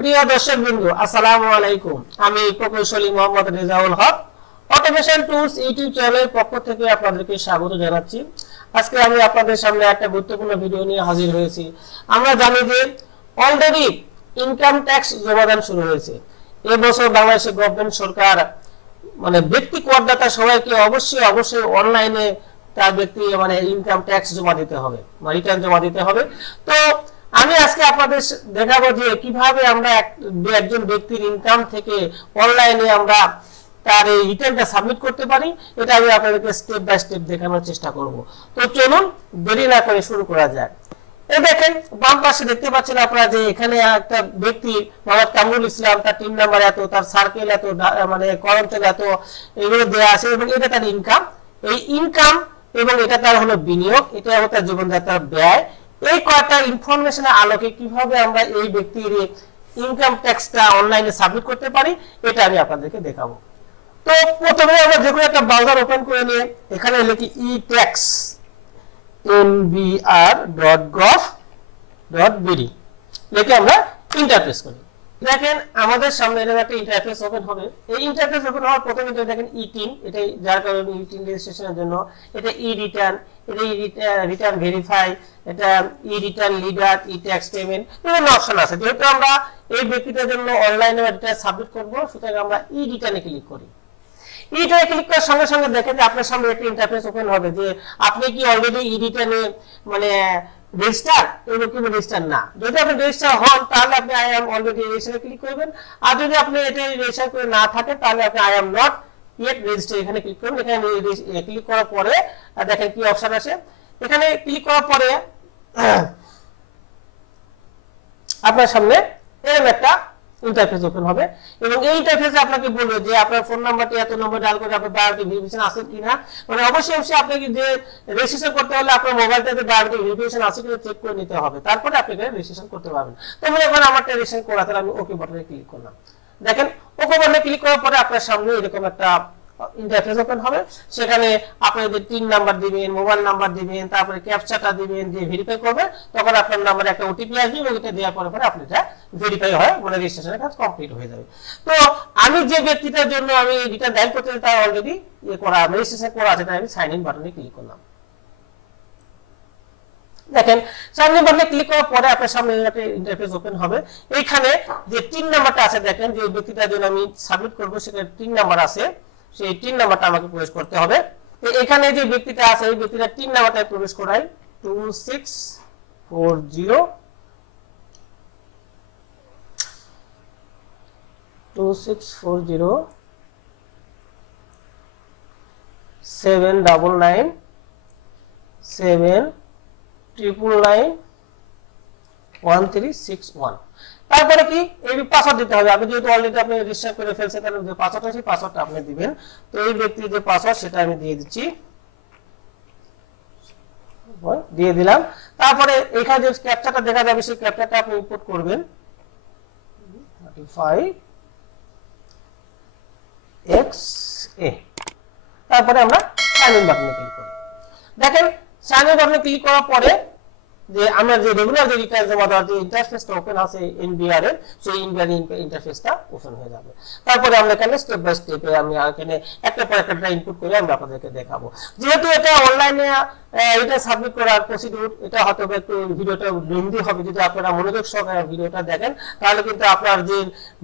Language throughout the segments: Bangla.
প্রিয় দর্শকবৃন্দ, আসসালামু আলাইকুম। আমি প্রকৌশলী Mohammad Rezaul Haque automation tools YouTube চ্যানেলের পক্ষ থেকে আপনাদেরকে স্বাগত জানাচ্ছি। আজকে আমি আপনাদের সামনে একটা গুরুত্বপূর্ণ ভিডিও নিয়ে হাজির হয়েছি। আমরা জানি যে অলরেডি ইনকাম ট্যাক্স জমাদান শুরু হয়েছে। এই বছর বাংলাদেশের গভর্নমেন্ট সরকার ব্যক্তি করদাতা সবাইকে অবশ্যই অনলাইনে তার ব্যক্তি ইনকাম ট্যাক্স জমা দিতে হবে বা রিটার্ন জমা দিতে হবে। তো আমি আজকে আপনাদের দেখাবো যে কিভাবে আমরা একজন ব্যক্তির ইনকাম থেকে অনলাইনে আমরা তার এই রিটার্নটা সাবমিট করতে পারি, এটা আমি আপনাদেরকে স্টেপ বাই স্টেপ দেখানোর চেষ্টা করব। তো চলুন দেরি না করে শুরু করা যাক। এই দেখেন বাম পাশে দেখতে পাচ্ছেন আপনারা যে এখানে একটা ব্যক্তি মোহাম্মদ কামরুল ইসলাম, তার টিম নাম্বার এত, তার সার্কেল এত, করঞ্চল এত, এগুলো দেওয়া আছে এবং এটা তার ইনকাম। এই ইনকাম এবং এটা তার হলো বিনিয়োগ, এটা হলো তার জীবনযাত্রার ব্যয়। এই কয়টা ইনফরমেশনের আলোকে কিভাবে আমরা এই ব্যক্তির ইনকাম ট্যাক্সটা অনলাইনে সাবমিট করতে পারি, এটা আমি আপনাদেরকে দেখাবো। তো প্রথমে আমরা যে কোনো একটা ব্রাউজার ওপেন করে নিয়ে এখানে লিখি etax.nbr.gov.bd লিখে আমরা ইন্টার প্রেস করি। দেখেন আমাদের সামনে এরকম একটা ইন্টারফেস ওপেন হবে। এই ইন্টারফেস ওপেন হওয়ার প্রথমে দেখেন ই3, এটাই যার কারণে ই3 রেজিস্ট্রেশনের জন্য, এটা ই রিটার্ন, এটা রিটার্ন ভেরিফাই, এটা ই রিটার্ন লিডার, ই ট্যাক্স পেমেন্ট, বিভিন্ন অপশন আছে। যেহেতু আমরা এই ব্যক্তিটার জন্য অনলাইনে রিটার্ন সাবমিট করব, সুতরাং আমরা ই রিটার্নে ক্লিক করি। ই রিটার্নে ক্লিক করার সঙ্গে সঙ্গে দেখেন যে আপনার সামনে একটা ইন্টারফেস ওপেন হবে যে আপনি কি অলরেডি ই রিটার্নে রেজিস্টার এবং কি রেজিস্টার না। যদি আপনি রেজিস্টার হন তাহলে আপনি আই এম অলরেডি রেজিস্টারে ক্লিক করবেন, আর যদি আপনি এটা রেজিস্টার করে না থাকেন তাহলে আপনি I am not yet register এখানে ক্লিক করবেন। এখানে ক্লিক করার পরে দেখেন কি অপশন আসে। এখানে ক্লিক করার পরে আপনার সামনে এরকম একটা ইন্টারফেস ওপেন হবে এবং এই ইন্টারফেসে আপনাকে বলবে যে আপনার ফোন নাম্বারটি এত নম্বর ডায়াল করে আপনার বায়োমেট্রিক ভেরিফিকেশন আছে কিনা। অবশ্যই আপনাকে যে রেজিস্ট্রেশন করতে হলে আপনার মোবাইলটাতে বায়োমেট্রিক ভেরিফিকেশন আছে কিনা চেক করে নিতে হবে, তারপরে আপনি এখানে রেজিস্ট্রেশন করতে পারবেন। তো এখন আমারটা রেজিস্ট্রেশন করা, তাহলে আমি ওকে বাটনে ক্লিক করলাম। দেখেন ওকে বাটনে ক্লিক করার পরে আপনার সামনে এরকম একটা ইন্টারফেস ওপেন হবে। সেখানে আপনি যে টিন নাম্বার দিবেন, মোবাইল নাম্বার দিবেন, তারপরে ক্যাপচাটা দিবেন, যে ভেরিফাই করবে তখন আপনার নাম্বারে একটা ওটিপি আসবে এবং এটা দেওয়ার পরে আপনি এটা ভেরিফাই হয়, রেজিস্ট্রেশনের কাজ কমপ্লিট হয়ে যাবে। তো আমি যে ব্যক্তিটার জন্য আমি রিটার্ন ডায়াল করতে চাই তার অলরেডি রেজিস্ট্রেশন করা আছে, তাই আমি সাইন ইন বাটনে ক্লিক করলাম। দেখেন সাইন ইন বাটনে ক্লিক করার পরে আপনার সামনে একটা ইন্টারফেস ওপেন হবে। এইখানে যে টিন নাম্বারটা আছে, দেখেন যে ব্যক্তিটার জন্য আমি সাবমিট করব সেখানে টিন নাম্বার আছে, সেই টিন নাম্বারটা আমাকে প্রবেশ করতে হবে। তো এখানে যে ব্যক্তিটা আছে এই ব্যক্তিটা টিন নাম্বারটা প্রবেশ করাই 26407997991361। তারপরে কি এই পাসওয়ার্ড দিতে হবে। আপনি যেহেতু অলরেডি আপনি রেজিস্টার করে ফেলছেন তাহলে যে পাসওয়ার্ড আছে পাসওয়ার্ডটা আপনি দিবেন। তো এই ব্যক্তির যে পাসওয়ার্ড সেটা আমি দিয়ে দিচ্ছি, দিয়ে দিলাম। তারপরে এখানে যে ক্যাপচাটা দেখা যাবে সেই ক্যাপচাটা আপনি ইনপুট করবেন 35XA। তারপরে আমরা সাইন ইন বাটনে ক্লিক করি। দেখেন সাইন ইন বাটনে ক্লিক করার পরে যে আমরা যে রেগুলার যে রিটার্ন জমা দেওয়ার যে ইন্টারফেসটা ওপেন আছে এনবিআর এর, সেই এনবিআর ইন্টারফেসটা ওপেন হয়ে যাবে। তারপরে আমরা এখানে স্টেপ বাই স্টেপে আমি এখানে একটা পর একটা ইনপুট করে আমরা আপনাদেরকে দেখাবো। যেহেতু এটা অনলাইনে এটা সাবমিট করার প্রসিডিউর, এটা হয়তো একটু ভিডিওটা লেন্দি হবে। যদি আপনারা মনোযোগ সহকারে ভিডিওটা দেখেন তাহলে কিন্তু আপনার যে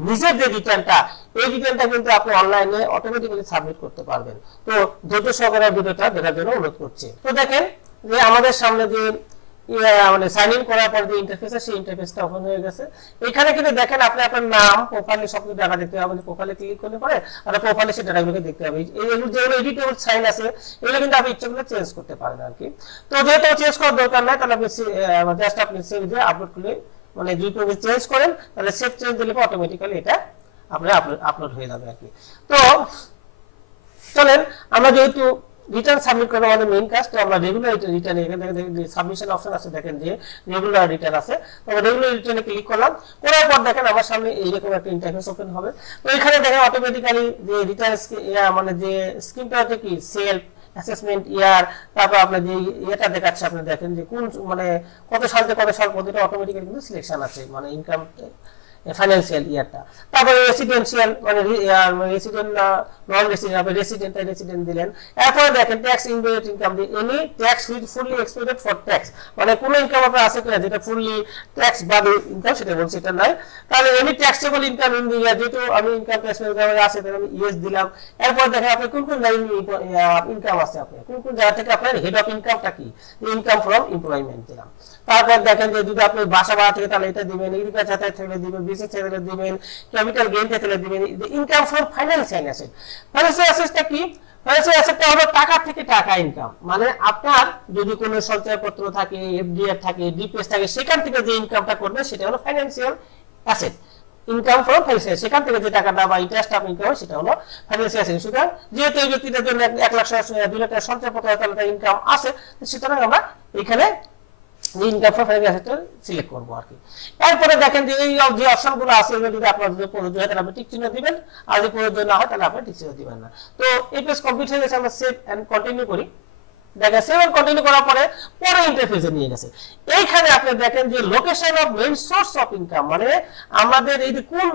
নিজের যে রিটার্নটা এই রিটার্নটা কিন্তু আপনি অনলাইনে অটোমেটিক্যালি সাবমিট করতে পারবেন। তো ধৈর্য সহকারে ভিডিওটা দেখার জন্য অনুরোধ করছি। তো দেখেন যে আমাদের সামনে যে সাইন ইন করার পর যে ইন্টারফেস আছে সেই ইন্টারফেসটা ওপেন হয়ে গেছে। এখানে কিন্তু দেখেন আপনি আপনার নাম, প্রোফাইলে সব কিছু ডাটা দেখতে হবে। প্রোফাইলে ক্লিক করলে পরে আপনার প্রোফাইলে সেই ডাটাগুলোকে দেখতে হবে। এইগুলো যেগুলো এডিটেবল সাইন আছে এগুলো কিন্তু আপনি ইচ্ছা করলে চেঞ্জ করতে পারেন আর কি। তো যেহেতু চেঞ্জ করার দরকার নাই তাহলে আপনি জাস্ট আপনি সেভ দিয়ে আপলোড করলে যদি কোনো চেঞ্জ করেন তাহলে সেভ চেঞ্জ দিলে অটোমেটিক্যালি এটা আপনার আপলোড হয়ে যাবে আর কি। তো চলেন আমরা যেহেতু রিটার্ন সাবমিট করা আমাদের মেইন কাজ, তো আমরা রেগুলার রিটার্ন এখানে দেখেন যে সাবমিশন অপশন আছে, দেখেন যে রেগুলার রিটার্ন আছে। তো আমরা রেগুলার রিটার্নে ক্লিক করলাম, করার পর দেখেন আমার সামনে এইরকম একটা ইন্টারফেস ওপেন হবে। তো এখানে দেখেন অটোমেটিক্যালি যে রিটার্ন যে স্কিমটা হচ্ছে কি সেলফ অ্যাসেসমেন্ট ইয়ার, তারপর আপনার যে এটা দেখাচ্ছে আপনি দেখেন যে কোন কত সাল থেকে কত সাল পর্যন্ত অটোমেটিক্যালি কিন্তু সিলেকশন আছে ইনকাম ফাইন্যান্সিয়াল ইয়ারটা। তারপরে রেসিডেন্সিয়াল মানে রেসিডেন্ট নন রেসিডেন্ট, আপনি রেসিডেন্ট রেসিডেন্ট দিলেন। এরপরে দেখেন ট্যাক্স ইনভেস্ট ইনকাম দিয়ে any tax with fully expected for tax, মানে কোন ইনকাম আপনার আছে কিনা যেটা ফুললি ট্যাক্স বাদে ইনকাম সেটা বলছি, এটা নাই। তাহলে any taxable income in the year, যেহেতু আমি ইনকাম ট্যাক্স আছে তাহলে আমি ইয়েস দিলাম। এরপর দেখেন আপনি কোন কোন জায়গায় ইনকাম আছে, আপনি কোন কোন জায়গা থেকে আপনার হেড অফ ইনকামটা কি, ইনকাম ফ্রম এমপ্লয়মেন্ট দিলাম। তারপর দেখেন যে যদি আপনি বাসা ভাড়া থেকে তাহলে এটা দিবেন, এগ্রিকালচার থেকে দিবেন, বিজনেস থেকে দিবেন, ক্যাপিটাল গেইন থেকে দিবেন। Income from financial asset, financial অ্যাসেটটা কি, ফাইন্যান্সিয়াল অ্যাসেটটা হলো টাকা থেকে টাকা ইনকাম, মানে আপনার যদি কোনো সঞ্চয়পত্র থাকে, এফডিআর থাকে, ডিপিএস থাকে, সেখান থেকে যে ইনকামটা করবে সেটা হলো financial asset. Income from financial, সেখান থেকে যে টাকাটা বা ইন্টারেস্ট আপনি ইনকাম হয় সেটা হলো ফাইন্যান্সিয়াল অ্যাসেট। সুতরাং যেহেতু এই ব্যক্তিদের জন্য 1 লাখ 2 লাখ টাকা সঞ্চয়পত্র তাহলে ইনকাম আছে, সুতরাং আমরা এখানে income from financial asset select করব আর কি। এরপরে দেখেন যে এই যে অপশনগুলো আছে এগুলো যদি আপনার প্রয়োজন হয় তাহলে আপনি টিক চিহ্ন দিবেন, আর যদি প্রয়োজন না হয় তাহলে আপনি টিক চিহ্ন দিবেন না। তো এই পেজ কমপ্লিট হয়ে গেছে, আমরা সেভ এন্ড কন্টিনিউ করি। দেখেন সেভ এন্ড কন্টিনিউ করার পরে পরে ইন্টারফেসে নিয়ে গেছে। এইখানে আপনি দেখেন যে location of main source of income, মানে আমাদের এই যে কোন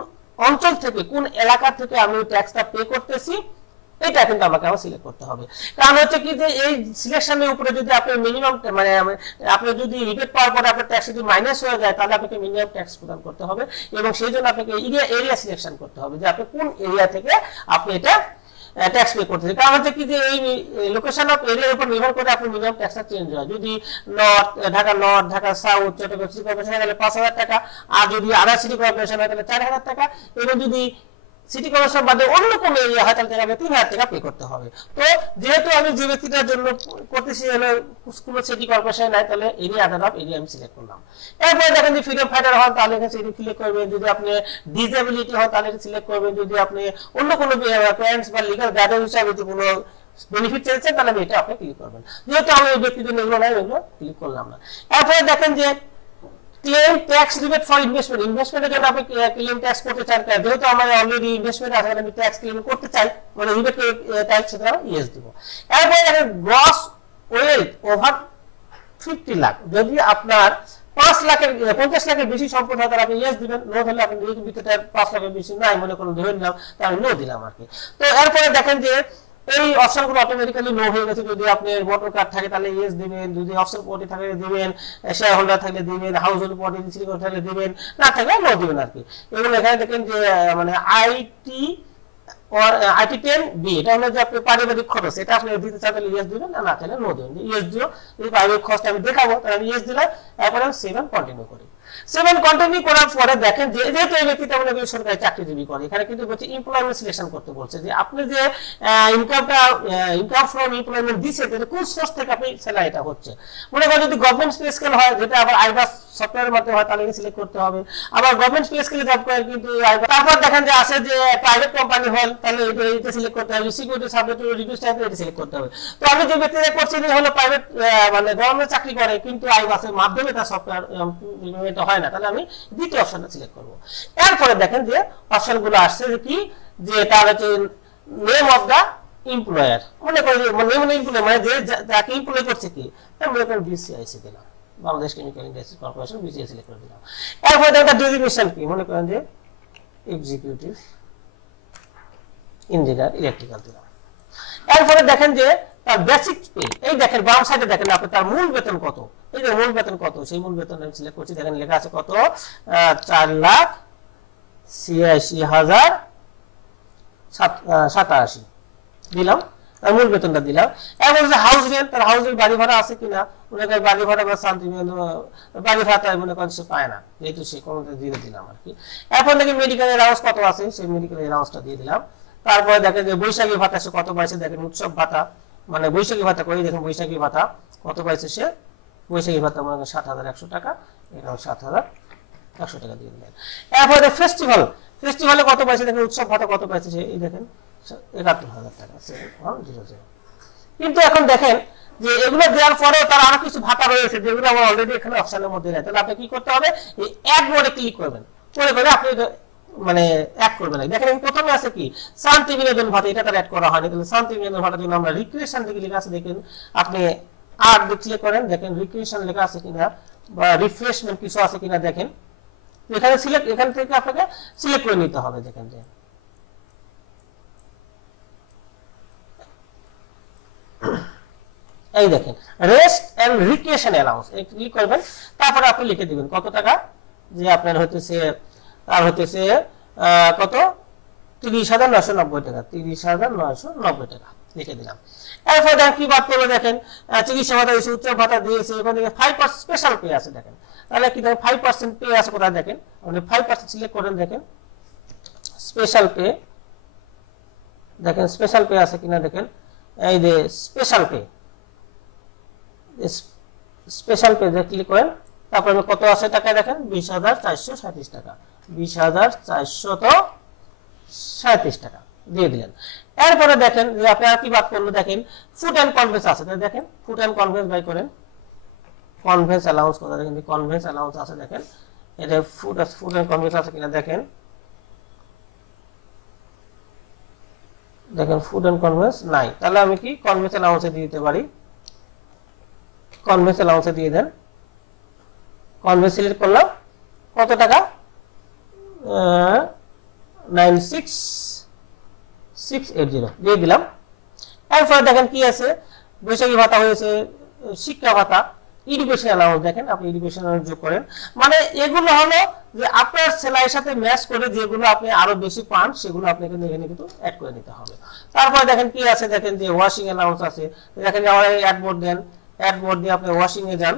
অঞ্চল থেকে কোন এলাকা থেকে আমি ট্যাক্সটা পে করতেছি এটা কিন্তু আমাকে আবার সিলেক্ট করতে হবে। কারণ হচ্ছে কি যে এই সিলেকশনের উপরে যদি আপনি মিনিমাম মানে আপনি যদি রিবেট পাওয়ার পরে আপনার ট্যাক্স যদি মাইনাস হয়ে যায় তাহলে আপনাকে মিনিমাম ট্যাক্স প্রদান করতে হবে, এবং সেই জন্য আপনাকে এরিয়া সিলেকশন করতে হবে যে আপনি কোন এরিয়া থেকে আপনি এটা ট্যাক্স পে করতেছেন। কারণ হচ্ছে কি যে এই লোকেশন অফ এরিয়ার উপর নির্ভর করে আপনি মিনিমাম ট্যাক্সটা চেঞ্জ হয়। যদি Dhaka north, Dhaka south, Chittagong city corporation তাহলে 5,000 টাকা, আর যদি আদার সিটি কর্পোরেশন হয় তাহলে 4,000 টাকা, এবং যদি সিটি কর্পোরেশন বাদে অন্য কোনো এরিয়া হয় তাহলে আমি 3,000 টাকা পে করতে হবে। তো যেহেতু আমি যে ব্যক্তিটার জন্য করতেছি হলো কোনো সিটি কর্পোরেশন নাই, তাহলে এরিয়া আদার অফ এরিয়া আমি সিলেক্ট করলাম। এরপরে দেখেন যে ফ্রিডম ফাইটার হন তাহলে এখানে সিলেক্ট করবেন, যদি আপনি ডিসেবিলিটি হন তাহলে সিলেক্ট করবেন, যদি আপনি অন্য কোনো প্যারেন্টস বা লিগ্যাল গার্ডিয়ান হিসাবে যদি কোনো বেনিফিট চাইছেন তাহলে এটা আপনি ক্লিক করবেন। যেহেতু আমি এই ব্যক্তির জন্য এগুলো নাই, এগুলো ক্লিক করলাম না। এরপরে দেখেন যে claim tax rebate for investment, ইনভেস্টমেন্টের জন্য আপনি ক্লেম ট্যাক্স করতে চান, যেহেতু আমার অলরেডি ইনভেস্টমেন্ট আছে আমি ট্যাক্স ক্লেম করতে চাই, মানে রিবেট ট্যাক্স সেটা ইয়েস দিব। এরপরে দেখেন গ্রস ওয়েলথ ওভার 50 লাখ, যদি আপনার 50 লাখের বেশি সম্পদ হয় তাহলে আপনি ইয়েস দিবেন, নো হলে আপনি যেহেতু ভিতরে 5 লাখের বেশি নাই মনে করুন ধরে নিলাম তাহলে আমি নো দিলাম আর কি। তো এরপরে দেখেন যে এই অপশনগুলো অটোমেটিক্যালি নো হয়ে গেছে। যদি আপনার ভোটার কার্ড থাকে তাহলে ইয়েস দিবেন, যদি অফিসার প্রপার্টি থাকে দিবেন, শেয়ার হোল্ডার থাকলে দিবেন, হাউস হোল্ড প্রপার্টি সিটি করে থাকলে দিবেন, না থাকলে নো দিবেন আর কি। এবং এখানে দেখেন যে মানে আইটি 10B এটা হলো যে আপনি পারিবারিক খরচ, এটা আপনি দিতে চান তাহলে ইয়েস দিবেন, না চাইলে নো দিবেন। ইয়েস দিও, এই পারিবারিক খরচটা আমি দেখাবো তাহলে আমি ইয়েস দিলাম। এরপরে আমি সেভ এন্ড কন্টিনিউ করি। সেভেন কন্টিনিউ করার পরে দেখেন যে যেহেতু এই ব্যক্তিটা মনে করি সরকারি চাকরিজীবী করে, এখানে কিন্তু বলছে এমপ্লয়মেন্ট সিলেকশন করতে বলছে যে আপনি যে ইনকাম ফ্রম এমপ্লয়মেন্ট দিচ্ছেন কোন সোর্স থেকে আপনি স্যালারিটা হচ্ছে। মনে করেন যদি গভর্নমেন্ট পে স্কেল হয়, যেটা আবার আইবাস সফটওয়্যারের মাধ্যমে হয় তাহলে সিলেক্ট করতে হবে। আবার গভর্নমেন্ট পে স্কেলে জব করে কিন্তু তারপর দেখেন যে আছে যে প্রাইভেট কোম্পানি হয় তাহলে এটা সিলেক্ট করতে হবে, security subject to reduce type এটা সিলেক্ট করতে হবে। তো আমি যে ব্যক্তিটা করছি যে হলো প্রাইভেট মানে গভর্নমেন্ট চাকরি করে কিন্তু আইবাসের মাধ্যমে তার সফটওয়্যার হয় না, তাহলে আমি দ্বিতীয় অপশনটা সিলেক্ট করব। এরপরে দেখেন যে অপশনগুলো আসছে যে কি যে তার হচ্ছে নেম অফ দা এমপ্লয়ার, মনে করি নেম অফ এমপ্লয়ার মানে যে যাকে এমপ্লয় করছে কি, মনে করেন বিসিআইসি দিলাম, Bangladesh chemical industry corporation, BCI select করে দিলাম। এরপরে দেখেন তার ডেজিগনেশন কি, মনে করেন যে এক্সিকিউটিভ ইঞ্জিনিয়ার ইলেকট্রিক্যাল দিলাম। এরপরে দেখেন যে তার বেসিক পে, এই দেখেন বাম সাইডে দেখেন আপনি তার মূল বেতন কত, এই যে মূল বেতন কত সেই মূল বেতন আমি সিলেক্ট করছি। দেখেন লেখা আছে কত 4,86,087 দিলাম, তার মূল বেতনটা দিলাম। এরপর যে হাউস রেন্ট, তার হাউস রেন্ট বাড়ি ভাড়া আছে কিনা, মনে করেন বাড়ি ভাড়া বা শান্তি বাড়ি ভাড়া মনে করেন সে পায় না, যেহেতু সে কোনো দিয়ে দিলাম আর কি। এরপর দেখেন মেডিকেল অ্যালাউন্স কত আছে, সেই মেডিকেল অ্যালাউন্সটা দিয়ে দিলাম। তারপরে দেখেন যে বৈশাখী ভাতা সে কত পাইছে, দেখেন উৎসব ভাতা মানে বৈশাখী ভাতা করে দেখেন বৈশাখী ভাতা কত পাইছে সে, বৈশাখী ভাতা মনে করেন 7,100 টাকা, এরকম 7,100 টাকা দিয়ে দিলেন। এরপরে ফেস্টিভ্যালে কত পাইছে দেখেন, উৎসব ভাতা কত পাইছে সে, এই দেখেন 71,000 টাকা। কিন্তু এখন দেখেন যে এগুলো দেওয়ার পরে তার আরো কিছু ভাতা রয়েছে যেগুলো আমার অলরেডি এখানে অপশনের মধ্যে নেই, তাহলে আপনি কি করতে হবে এই অ্যাড মোডে ক্লিক করবেন, করে আপনি মানে অ্যাড করবেন। দেখেন প্রথমে আছে কি শান্তি বিনোদন ভাতা, এটা তার অ্যাড করা হয়নি, তাহলে শান্তি বিনোদন ভাতার জন্য আমরা রিক্রিয়েশন দিকে লেখা আছে দেখেন, আপনি আর ক্লিক করেন দেখেন রিক্রিয়েশন লেখা আছে কিনা বা রিফ্রেশমেন্ট কিছু আছে কিনা দেখেন, এখানে সিলেক্ট, এখান থেকে আপনাকে সিলেক্ট করে নিতে হবে। দেখেন যে এই দেখেন রেস্ট এন্ড রিক্রিয়েশন অ্যালাউন্স, এই ক্লিক করবেন, তারপরে আপনি লিখে দিবেন কত টাকা, যে আপনার হতেছে আর হতেছে কত 30,990 টাকা, 30,990 টাকা লিখে দিলাম। এরপর দেখেন কি বাদ করলো, দেখেন চিকিৎসা ভাতা দিয়েছে, উচ্চ ভাতা দিয়েছে, ওখানে 5% স্পেশাল পে আছে। দেখেন তাহলে কি দেখেন 5% পে আছে কোথায়, দেখেন আপনি 5% সিলেক্ট করেন, দেখেন স্পেশাল পে, দেখেন স্পেশাল পে আছে কিনা, দেখেন এই যে special pay, special pay click করেন, তারপরে কত আছে টাকা, দেখেন 20,437 টাকা, 20,437 টাকা দিয়ে দিলেন। এরপরে দেখেন যে আপনারা কি বাদ করলো, দেখেন ফুড এন্ড কনভেন্স আছে, দেখেন ফুড এন্ড কনভেন্স বাই করেন, কনভেন্স অ্যালাউন্স কথা দেখেন, কনভেন্স অ্যালাউন্স আছে, দেখেন এটা ফুড এন্ড কনভেন্স আছে কিনা, দেখেন দেখেন ফুড এন্ড কনভেন্স নাই, তাহলে আমি কি কনভেন্স অ্যালাউন্সে দিয়ে দিতে পারি, কনভেন্স অ্যালাউন্সে দিয়ে দেন, কনভেন্স সিলেক্ট করলাম, কত টাকা 96,680 দিয়ে দিলাম। এরপরে দেখেন কি আছে, বৈশাখী ভাতা হয়েছে, শিক্ষা ভাতা, এডুকেশন অ্যালাউন্স, দেখেন আপনি এডুকেশন যোগ করেন, মানে এগুলো হলো যে আপনার স্যালারির সাথে ম্যাচ করে যেগুলো আপনি আরো বেশি পান সেগুলো আপনাকে এখানে কিন্তু অ্যাড করে নিতে হবে। তারপরে দেখেন কি আছে, দেখেন যে ওয়াশিং অ্যালাউন্স আছে, দেখেন আমার অ্যাড মোড দেন, অ্যাড মোড দিয়ে আপনি ওয়াশিং এ যান,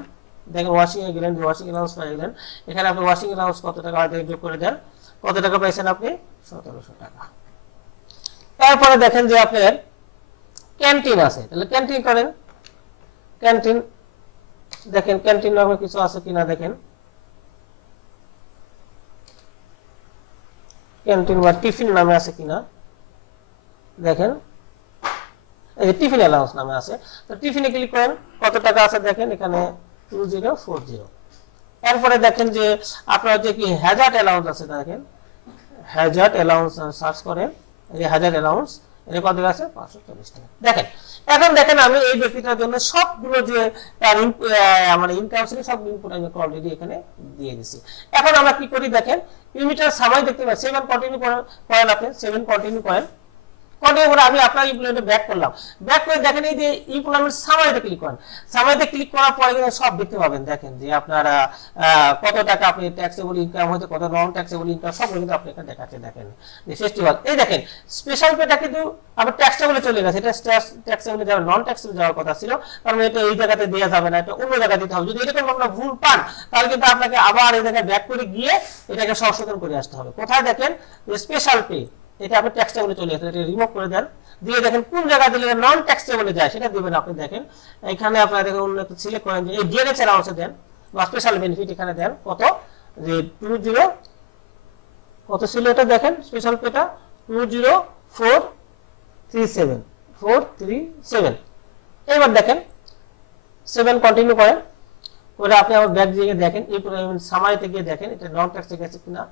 দেখেন ওয়াশিং এ গেলেন, ওয়াশিং অ্যালাউন্স পাই গেলেন, এখানে আপনি ওয়াশিং অ্যালাউন্স কত টাকা যোগ করে দেন, কত টাকা পাইছেন আপনি 1,700 টাকা। তারপরে দেখেন যে আপনার ক্যান্টিন আছে, তাহলে ক্যান্টিন করেন, ক্যান্টিন দেখেন ক্যান্টিন নামে কিছু আছে কিনা, দেখেন ক্যান্টিন বা টিফিন নামে আছে কিনা, দেখেন এই যে টিফিন অ্যালাউন্স নামে আছে, তো টিফিনে ক্লিক করেন, কত টাকা আছে দেখেন এখানে 2040। এরপরে দেখেন যে আপনার যে কি হ্যাজার্ড অ্যালাউন্স আছে, দেখেন হ্যাজার্ড অ্যালাউন্স সার্চ করেন, এই হ্যাজার্ড অ্যালাউন্স এর কত আছে 540 টাকা। দেখেন এখন দেখেন আমি এই ব্যক্তিটার জন্য সবগুলো যে আমার ইনকাম ছিল সব ইনপুট আমি অলরেডি এখানে দিয়ে দিছি। এখন আমরা কি করি, দেখেন ইউনিটের সময় দেখতে পাই 7 কন্টিনিউ করেন, আপনি 7 কন্টিনিউ করেন, কন্টিনিউ করে আমি আপনার ইমপ্লয়মেন্টে ব্যাক করলাম, ব্যাক করে দেখেন এই যে ইমপ্লয়মেন্ট সামারিতে ক্লিক করেন, সামারিতে ক্লিক করার পরে কিন্তু সব দেখতে পাবেন, দেখেন যে আপনারা কত টাকা আপনি ট্যাক্সেবল ইনকাম হতে, কত নন ট্যাক্সেবল ইনকাম সবগুলো কিন্তু আপনি এখানে দেখাচ্ছে। দেখেন যে ফেস্টিভাল, এই দেখেন স্পেশাল পেটা কিন্তু আপনার ট্যাক্সেবলে চলে গেছে, এটা ট্যাক্সেবলে যাওয়ার নন ট্যাক্সেবলে যাওয়ার কথা ছিল, কারণ এটা এই জায়গাতে দেওয়া যাবে না, এটা অন্য জায়গায় দিতে হবে। যদি এরকম আপনারা ভুল পান তাহলে কিন্তু আপনাকে আবার এই জায়গায় ব্যাক করে গিয়ে এটাকে সংশোধন করে আসতে হবে। কোথায় দেখেন স্পেশাল পে, এটা আপনি ট্যাক্সেবলে চলে গেছে, এটা রিমুভ করে দেন, দিয়ে দেখেন কোন জায়গা দিলে নন ট্যাক্সেবলে যায় সেটা দিবেন আপনি। দেখেন এখানে আপনারা দেখেন অন্য একটা সিলেক্ট করেন, যে এই ডিএনএস অ্যালাউন্সে দেন বা স্পেশাল বেনিফিট এখানে দেন, কত যে 20 কত ছিল এটা, দেখেন স্পেশাল পেটা 20437। এবার দেখেন 7 কন্টিনিউ করেন করে আপনি আবার ব্যাক দিয়ে দেখেন ইমপ্লয়মেন্ট সামারিতে গিয়ে দেখেন এটা নন ট্যাক্সে গেছে কিনা,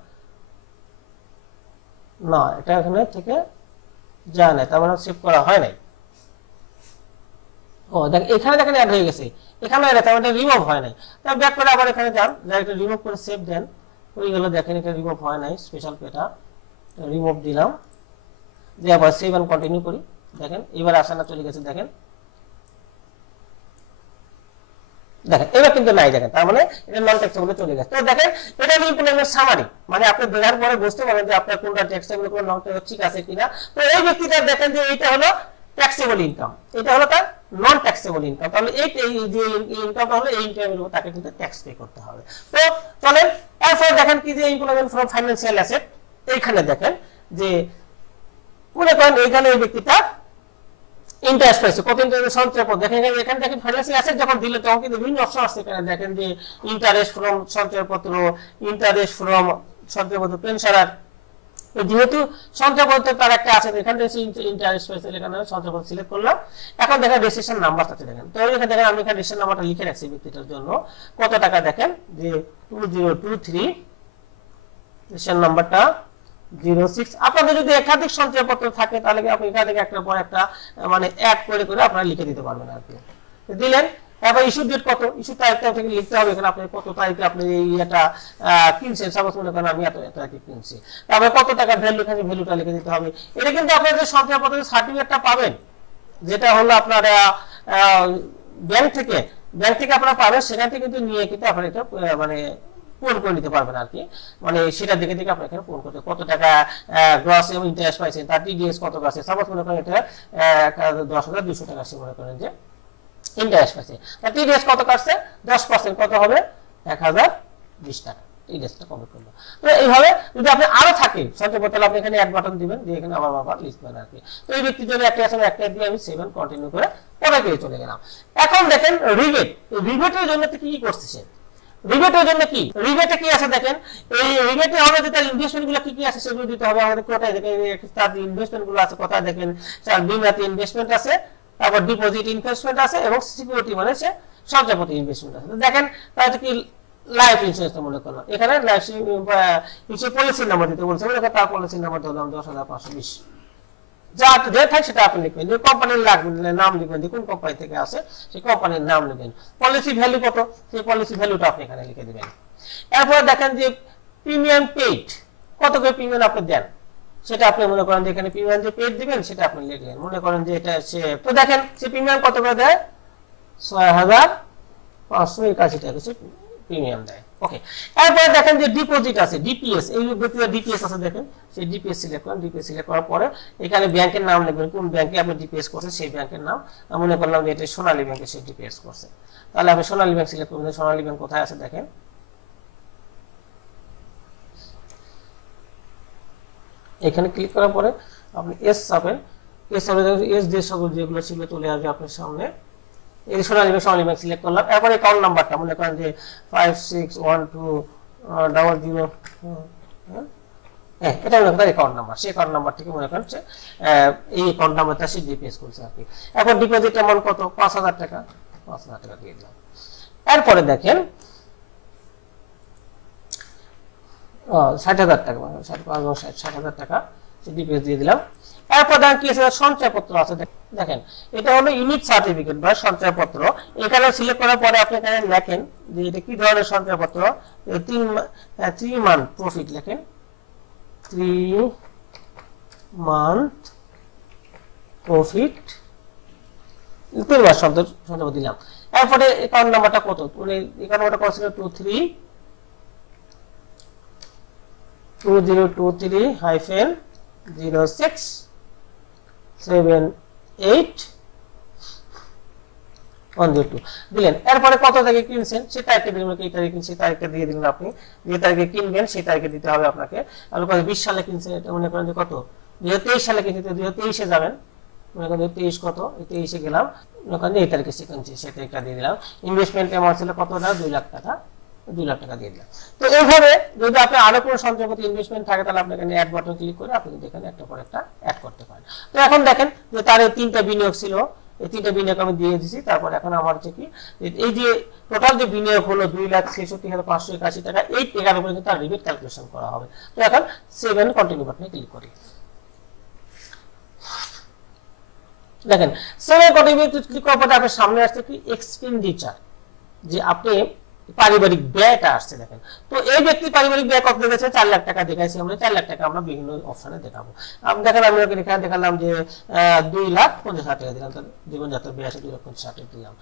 না এটা এখানে থেকে যায় না, তার মানে সেভ করা হয় নাই। ও দেখেন এখানে দেখেন অ্যাড হয়ে গেছে, এখানে তার মানে রিমুভ হয় নাই, তাই ব্যাক করে আবার এখানে যান, যা এটা রিমুভ করে সেভ দেন, হয়ে গেল। দেখেন এটা রিমুভ হয় নাই, স্পেশাল পেটা রিমুভ দিলাম, দিয়ে আবার সেভ এন্ড কন্টিনিউ করি, দেখেন এবার আসানা চলে গেছে, দেখেন দেখেন এবার কিন্তু নাই, দেখেন তার মানে এটা নন ট্যাক্সেবল চলে গেছে। তো দেখেন এটা ইমপ্লয়মেন্ট সামারি, মানে আপনি দেখার পরে বুঝতে পারবেন যে আপনার কোনটা ট্যাক্সেবল কোন নন ট্যাক্সেবল ঠিক আছে কিনা। তো এই ব্যক্তিটা দেখেন যে এটা হলো ট্যাক্সেবল ইনকাম, এটা হলো তার নন ট্যাক্সেবল ইনকাম, তাহলে এই যে ইনকামটা হলো এই ইনকামের উপর তাকে কিন্তু ট্যাক্স পে করতে হবে। তো চলেন এরপর দেখেন কি যে এমপ্লয়মেন্ট ফ্রম ফাইন্যান্সিয়াল অ্যাসেট, এইখানে দেখেন যে মনে করেন এইখানে এই ব্যক্তিটা ইন্টারেস্ট পাইছে, কত ইন্টারেস্ট সঞ্চয়পত্র, দেখেন এখানে দেখেন ফাইন্যান্সিয়াল অ্যাসেট যখন দিলে তখন কিন্তু বিভিন্ন অপশন আছে, এখানে দেখেন যে ইন্টারেস্ট ফ্রম সঞ্চয়পত্র, ইন্টারেস্ট ফ্রম সঞ্চয়পত্র, পেনশনার, যেহেতু সঞ্চয়পত্র তার একটা আছে, এখানে ইন্টারেস্ট পাইছে, এখানে সঞ্চয়পত্র সিলেক্ট করলাম। এখন দেখেন রেজিস্ট্রেশন নাম্বার আছে, দেখেন তো এখানে দেখেন আমি এখানে রেজিস্ট্রেশন নাম্বারটা লিখে রাখছি ব্যক্তিটার জন্য, কত টাকা দেখেন যে 2023, রেজিস্ট্রেশন নাম্বারটা 06। আপনাদের যদি একাধিক সঞ্চয়পত্র থাকে তাহলে আপনি এখান থেকে একটার পর একটা মানে অ্যাড করে করে আপনারা লিখে দিতে পারবেন আর কি। দিলেন, এবার ইস্যু ডেট কত, ইস্যু তারিখটা থেকে লিখতে হবে এখানে আপনি কত তারিখে আপনি এই এটা কিনছেন, সাপোজ মনে করেন আমি এত তারিখে কিনছি, তারপরে কত টাকা ভ্যালু, এখানে ভ্যালুটা লিখে দিতে হবে। এটা কিন্তু আপনার যে সঞ্চয়পত্রের সার্টিফিকেটটা পাবেন, যেটা হলো আপনার ব্যাংক থেকে আপনারা পাবেন, সেখান থেকে কিন্তু নিয়ে কিন্তু আপনার এটা মানে পূরণ করে নিতে পারবেন আর কি। মানে সেটা দেখে দেখে আপনি এখানে পূরণ করতে কত টাকা গ্রস এবং ইন্টারেস্ট পাইছেন, তার টিডিএস কত আছে, সাপোজ মনে করেন এটা 10,200 টাকা সে মনে করেন যে ইন্টারেস্ট পাইছে, তার টিডিএস কত কাটছে 10% কত হবে 1,020 টাকা, টিডিএসটা কমপ্লিট করলো। তো এইভাবে যদি আপনি আরো থাকে সঞ্চয়পত্র, আপনি এখানে অ্যাড বাটন দিবেন, দিয়ে এখানে আবার লিখবেন আর কি। তো এই ব্যক্তির জন্য একটা আছে, একটা দিয়ে আমি 7 কন্টিনিউ করে পরে পেয়ে চলে গেলাম। এখন দেখেন রিবেট, রিবেটের জন্য কি কি করতেছে, রিবেটের জন্য কি, রিবেটে কি আছে দেখেন, এই রিবেটে আমাদের তার ইনভেস্টমেন্ট গুলো কি কি আছে সেগুলো দিতে হবে আমাদের। কোথায় দেখেন তার ইনভেস্টমেন্ট গুলো আছে, কোথায় দেখেন তার বিমাতে ইনভেস্টমেন্ট আছে, তারপর ডিপোজিট ইনভেস্টমেন্ট আছে, এবং সিকিউরিটি মানে সে সঞ্চয়পত্র ইনভেস্টমেন্ট আছে। দেখেন তাহলে কি লাইফ ইন্স্যুরেন্স মনে করলাম, এখানে লাইফ ইন্স্যুরেন্স পলিসি নাম্বার দিতে বলছে, তার পলিসি নাম্বার দিলাম 10,520, যা যে থাকে সেটা আপনি লিখবেন, যে কোম্পানির নাম লিখবেন, যে কোন কোম্পানি থেকে আসে সেই কোম্পানির নাম লিখবেন, পলিসি ভ্যালু কত সেই পলিসি ভ্যালুটা আপনি এখানে লিখে দিবেন। এরপর দেখেন যে প্রিমিয়াম পেইড, কত করে প্রিমিয়াম আপনি দেন সেটা আপনি মনে করেন যে এখানে প্রিমিয়াম যে পেইড দিবেন সেটা আপনি লিখলেন, মনে করেন যে এটা সে, তো দেখেন সে প্রিমিয়াম কত করে দেয় 6,581 টাকা সে প্রিমিয়াম দেয়। ওকে, এরপরে দেখেন যে ডিপোজিট আছে, ডিপিএস, এই ব্যক্তির ডিপিএস আছে দেখেন, সেই ডিপিএস সিলেক্ট করেন, ডিপিএস সিলেক্ট করার পরে এখানে ব্যাংকের নাম লিখবেন, কোন ব্যাংকে আপনি ডিপিএস করছেন সেই ব্যাংকের নাম, মনে করলাম যে এটা সোনালী ব্যাংকে সে ডিপিএস করছে, তাহলে আপনি সোনালী ব্যাংক সিলেক্ট করবেন। সোনালী ব্যাংক কোথায় আছে দেখেন, এখানে ক্লিক করার পরে আপনি এস চাপেন, এস দিয়ে সকল যেগুলো ছিল চলে আসবে আপনার সামনে। এই সোনালী ব্যাংক সিলেক্ট করলাম। এরপর অ্যাকাউন্ট নাম্বারটা মনে করেন যে 561200, এটা মনে করেন অ্যাকাউন্ট নাম্বার, সেই অ্যাকাউন্ট নাম্বার থেকে মনে করেন এই অ্যাকাউন্ট নাম্বারটা সে ডিপিএস করছে আর কি। এখন ডিপোজিট অ্যামাউন্ট কত 5,000 টাকা, 5,000 টাকা দিয়ে দিলাম। এরপরে দেখেন 60,000 টাকা, 60,000 টাকা ডিপিএস দিয়ে দিলাম। এরপর দেখেন কি আছে, সঞ্চয়পত্র আছে দেখেন, এটা হলো ইউনিট সার্টিফিকেট বা সঞ্চয়পত্র। এখানে সিলেক্ট করার পরে আপনি এখানে লেখেন যে এটা কি ধরনের সঞ্চয়পত্র, 3 মান্থ প্রফিট লেখেন, 3 মান্থ প্রফিট, 3 মাস সঞ্চয় দিলাম। এরপরে অ্যাকাউন্ট নাম্বারটা কত, মানে অ্যাকাউন্ট নাম্বারটা কত ছিল 2023-06-78-102 দিলেন। এরপরে কত তারিখে কিনছেন সেই তারিখটা দিলেন, এই তারিখে কিনছেন তারিখটা দিয়ে দিলেন। আপনি যে তারিখে কিনবেন সেই তারিখে দিতে হবে আপনাকে। আপনি 20 সালে কিনছেন, এটা মনে করেন যে কত 2023 সালে কিনছেন, 2023-এ যাবেন, মনে করেন 23 কত 23-এ গেলাম, মনে করেন এই তারিখে কিনছি সেই তারিখটা দিয়ে দিলাম। ইনভেস্টমেন্ট অ্যামাউন্ট ছিল কত না 2 লাখ টাকা, 2 লাখ টাকা দিয়ে দিলাম। তো এইভাবে যদি আপনি আরো কোনো সঞ্চয়পত্র ইনভেস্টমেন্ট থাকে তাহলে আপনি এখানে অ্যাড বাটন ক্লিক করে আপনি এখানে একটা পর একটা অ্যাড করতে পারেন। তো এখন দেখেন যে তার 3টা বিনিয়োগ ছিল, এই 3টা বিনিয়োগ আমি দিয়ে দিয়েছি। তারপর এখন আমার হচ্ছে কি এই যে টোটাল যে বিনিয়োগ হলো 2,66,581 টাকা, এই টাকার উপরে কিন্তু তার রিবেট ক্যালকুলেশন করা হবে। তো এখন সেভ এন্ড কন্টিনিউ বাটনে ক্লিক করি। দেখেন সেভ এন্ড কন্টিনিউ ক্লিক করার পরে আপনার সামনে আসছে কি এক্সপেন্ডিচার, যে আপনি পারিবারিক ব্যয়টা আসছে দেখেন। তো এই ব্যক্তি পারিবারিক ব্যয় কত দেখাচ্ছে 4 লাখ টাকা দেখাইছি আমরা, 4 লাখ টাকা আমরা বিভিন্ন অপশনে দেখাবো। আপনি দেখেন আমি এখানে দেখালাম যে 2,50,000 টাকা দিলাম, তার জীবনযাত্রার ব্যয় আসে 2,50,000 টাকা দিলাম।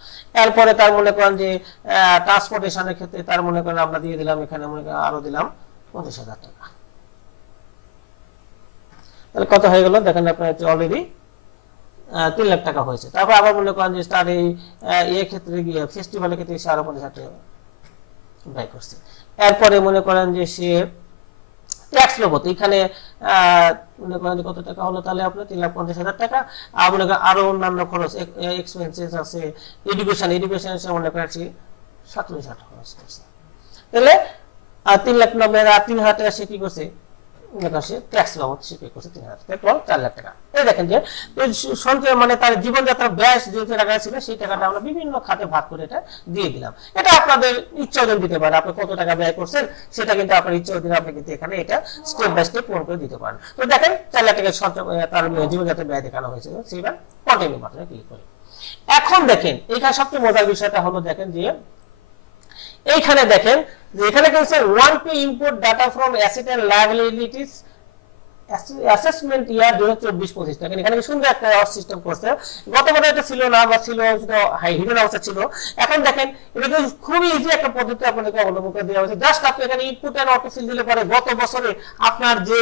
এরপরে তার মনে করেন যে ট্রান্সপোর্টেশনের ক্ষেত্রে তার মনে করেন আমরা দিয়ে দিলাম এখানে মনে করেন আরো দিলাম 50,000 টাকা। তাহলে কত হয়ে গেল দেখেন আপনার অলরেডি 3 লাখ টাকা হয়েছে। তারপর আবার মনে করেন যে তার এই ক্ষেত্রে গিয়ে ফেস্টিভ্যালের ক্ষেত্রে সে আরো 50,000 টাকা ব্যয় করছে। এরপরে মনে করেন যে সে ট্যাক্স বাবদ এখানে মনে করেন যে কত টাকা হলো তাহলে আপনার 3,50,000 টাকা। আর মনে করেন আরো অন্যান্য খরচ এক্সপেন্সেস আছে, এডুকেশন মনে করেন 37,000 টাকা খরচ করছে। তাহলে 3,90,000 টাকা সে কি করছে ট্যাক্স বাবদ সে পে করছে 3,000 টাকা, 4 লাখ টাকা। এই দেখেন যে সঞ্চয় মানে তার জীবনযাত্রার ব্যয় যে টাকা ছিল সেই টাকাটা আমরা বিভিন্ন খাতে ভাগ করে এটা দিয়ে দিলাম। এটা আপনাদের ইচ্ছা অনুযায়ী দিতে পারেন, আপনি কত টাকা ব্যয় করছেন সেটা কিন্তু আপনার ইচ্ছা অনুযায়ী আপনি কিন্তু এখানে এটা স্টেপ বাই স্টেপ পূরণ করে দিতে পারেন। তো দেখেন 4 লাখ টাকা সঞ্চয় তার জীবনযাত্রার ব্যয় দেখানো হয়েছে, সেবার কন্টিনিউ বাটনে ক্লিক করি। এখন দেখেন এখানে সবচেয়ে মজার বিষয়টা হলো দেখেন যে এইখানে দেখেন যে এখানে কিন্তু one to import data from asset and liabilities assessment year 2024-25 দেখেন এখানে সুন্দর একটা সিস্টেম করছে। গতবারে এটা ছিল না বা ছিল হিডেন অবস্থা ছিল। এখন দেখেন এটা কিন্তু খুবই ইজি একটা পদ্ধতি আপনাদেরকে অবলম্বন করে দেওয়া হয়েছে। জাস্ট আপনি এখানে ইনপুট এন্ড অটো ফিল দিলে পরে গত বছরে আপনার যে